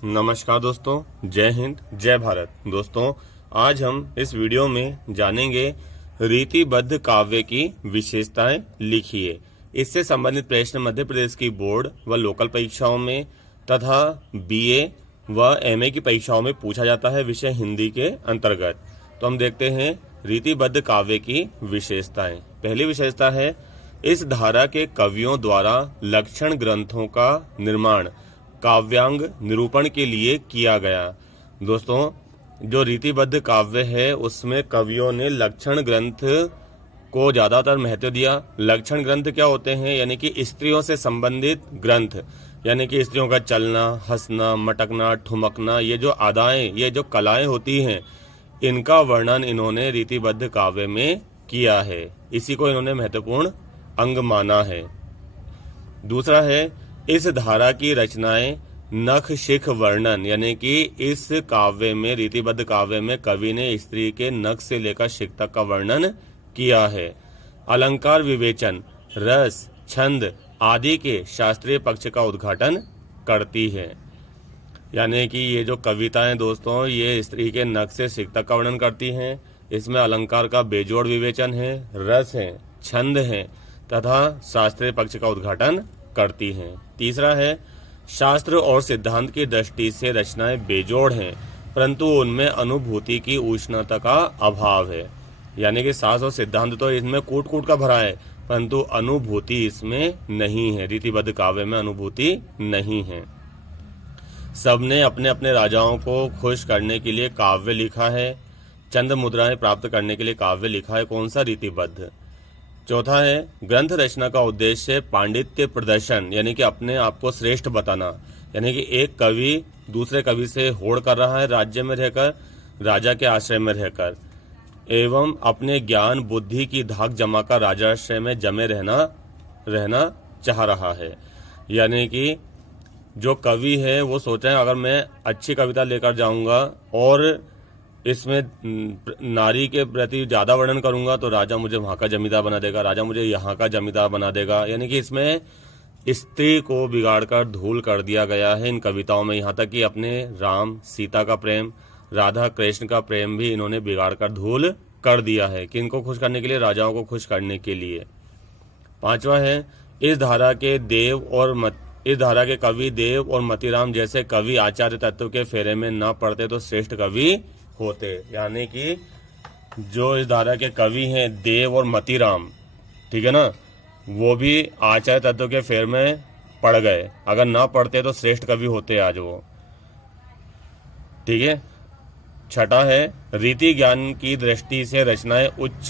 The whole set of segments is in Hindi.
नमस्कार दोस्तों, जय हिंद, जय भारत। दोस्तों, आज हम इस वीडियो में जानेंगे रीतिबद्ध काव्य की विशेषताएं लिखिए। इससे संबंधित प्रश्न मध्य प्रदेश की बोर्ड व लोकल परीक्षाओं में तथा बीए व एमए की परीक्षाओं में पूछा जाता है, विषय हिंदी के अंतर्गत। तो हम देखते हैं रीतिबद्ध काव्य की विशेषताएं। पहली विशेषता है, इस धारा के कवियों द्वारा लक्षण ग्रंथों का निर्माण काव्यांग निरूपण के लिए किया गया। दोस्तों, जो रीतिबद्ध काव्य है उसमें कवियों ने लक्षण ग्रंथ को ज्यादातर महत्व दिया। लक्षण ग्रंथ क्या होते हैं? यानी कि स्त्रियों से संबंधित ग्रंथ, यानी कि स्त्रियों का चलना, हंसना, मटकना, ठुमकना, ये जो अदाएं, ये जो कलाएं होती हैं, इनका वर्णन इन्होंने रीतिबद्ध काव्य में किया है। इसी को इन्होंने महत्वपूर्ण अंग माना है। दूसरा है, इस धारा की रचनाएं नख शिख वर्णन, यानी कि इस काव्य में, रीतिबद्ध काव्य में कवि ने स्त्री के नख से लेकर शिख तक का वर्णन किया है। अलंकार विवेचन, रस, छंद आदि के शास्त्रीय पक्ष का उद्घाटन करती है। यानी कि ये जो कविताएं दोस्तों, ये स्त्री के नख से शिख तक का वर्णन करती हैं। इसमें अलंकार का बेजोड़ विवेचन है, रस है, छंद है तथा शास्त्रीय पक्ष का उद्घाटन करती हैं। तीसरा है, शास्त्र और सिद्धांत की दृष्टि से रचनाएं बेजोड़ हैं, परंतु उनमें अनुभूति की उष्णता का अभाव है। यानी कि शास्त्र और सिद्धांत तो इसमें कूट कूट का भरा है, परंतु अनुभूति इसमें नहीं है। रीतिबद्ध काव्य में अनुभूति नहीं है। सबने अपने अपने राजाओं को खुश करने के लिए काव्य लिखा है। चंद मुद्राएं प्राप्त करने के लिए काव्य लिखा है। कौन सा? रीतिबद्ध। चौथा है, ग्रंथ रचना का उद्देश्य पांडित्य प्रदर्शन, यानी कि अपने आप को श्रेष्ठ बताना। यानी कि एक कवि दूसरे कवि से होड़ कर रहा है, राज्य में रहकर, राजा के आश्रय में रहकर, एवं अपने ज्ञान बुद्धि की धाक जमाकर राजाश्रय में जमे रहना चाह रहा है। यानी कि जो कवि है वो सोचा है, अगर मैं अच्छी कविता लेकर जाऊंगा और इसमें नारी के प्रति ज्यादा वर्णन करूंगा तो राजा मुझे वहां का जमींदार बना देगा, राजा मुझे यहाँ का जमींदार बना देगा। यानी कि इसमें स्त्री को बिगाड़कर धूल कर दिया गया है इन कविताओं में। यहाँ तक कि अपने राम सीता का प्रेम, राधा कृष्ण का प्रेम भी इन्होंने बिगाड़कर धूल कर दिया है। किनको खुश करने के लिए? राजाओं को खुश करने के लिए। पांचवा है, इस धारा के कवि देव और मतीराम जैसे कवि आचार्य तत्व के फेरे में न पड़ते तो श्रेष्ठ कवि होते। यानी कि जो इस धारा के कवि हैं देव और मतीराम, ठीक है ना, वो भी आचार्य तत्व के फेर में पड़ गए। अगर ना पढ़ते तो श्रेष्ठ कवि होते आज वो, ठीक है। छठा है, रीति ज्ञान की दृष्टि से रचनाएं उच्च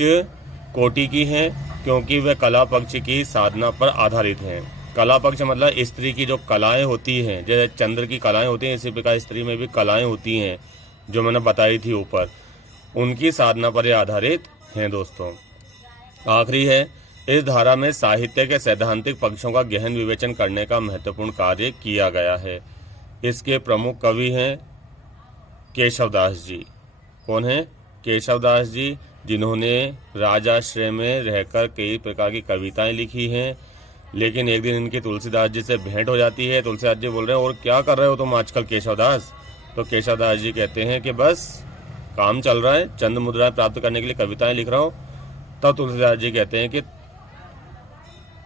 कोटि की हैं, क्योंकि वे कला पक्ष की साधना पर आधारित हैं। कला पक्ष मतलब स्त्री की जो कलाएं होती हैं, जैसे चंद्र की कलाएं होती हैं, इसी प्रकार स्त्री में भी कलाएं होती हैं जो मैंने बताई थी ऊपर, उनकी साधना पर आधारित हैं दोस्तों। आखिरी है, इस धारा में साहित्य के सैद्धांतिक पक्षों का गहन विवेचन करने का महत्वपूर्ण कार्य किया गया है। इसके प्रमुख कवि हैं केशवदास जी। कौन है? केशवदास जी, जिन्होंने राजाश्रय में रहकर कई प्रकार की कविताएं लिखी हैं। लेकिन एक दिन इनकी तुलसीदास जी से भेंट हो जाती है। तुलसीदास जी बोल रहे हैं, और क्या कर रहे हो तुम आजकल केशवदास? तो केशवदास जी कहते हैं कि बस काम चल रहा है, चंद मुद्राएं प्राप्त करने के लिए कविताएं लिख रहा हूं। तब तुलसीदास जी कहते हैं कि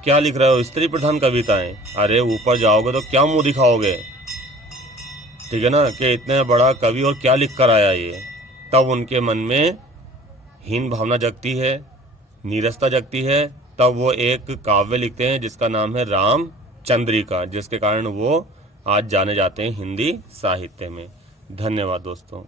क्या लिख रहे हो? स्त्री प्रधान कविताएं। अरे ऊपर जाओगे तो क्या मुंह दिखाओगे, ठीक है ना, कि इतने बड़ा कवि और क्या लिख कर आया ये। तब उनके मन में हीन भावना जगती है, नीरसता जगती है। तब वो एक काव्य लिखते हैं जिसका नाम है रामचंद्रिका, जिसके कारण वो आज जाने जाते हैं हिंदी साहित्य में। धन्यवाद दोस्तों।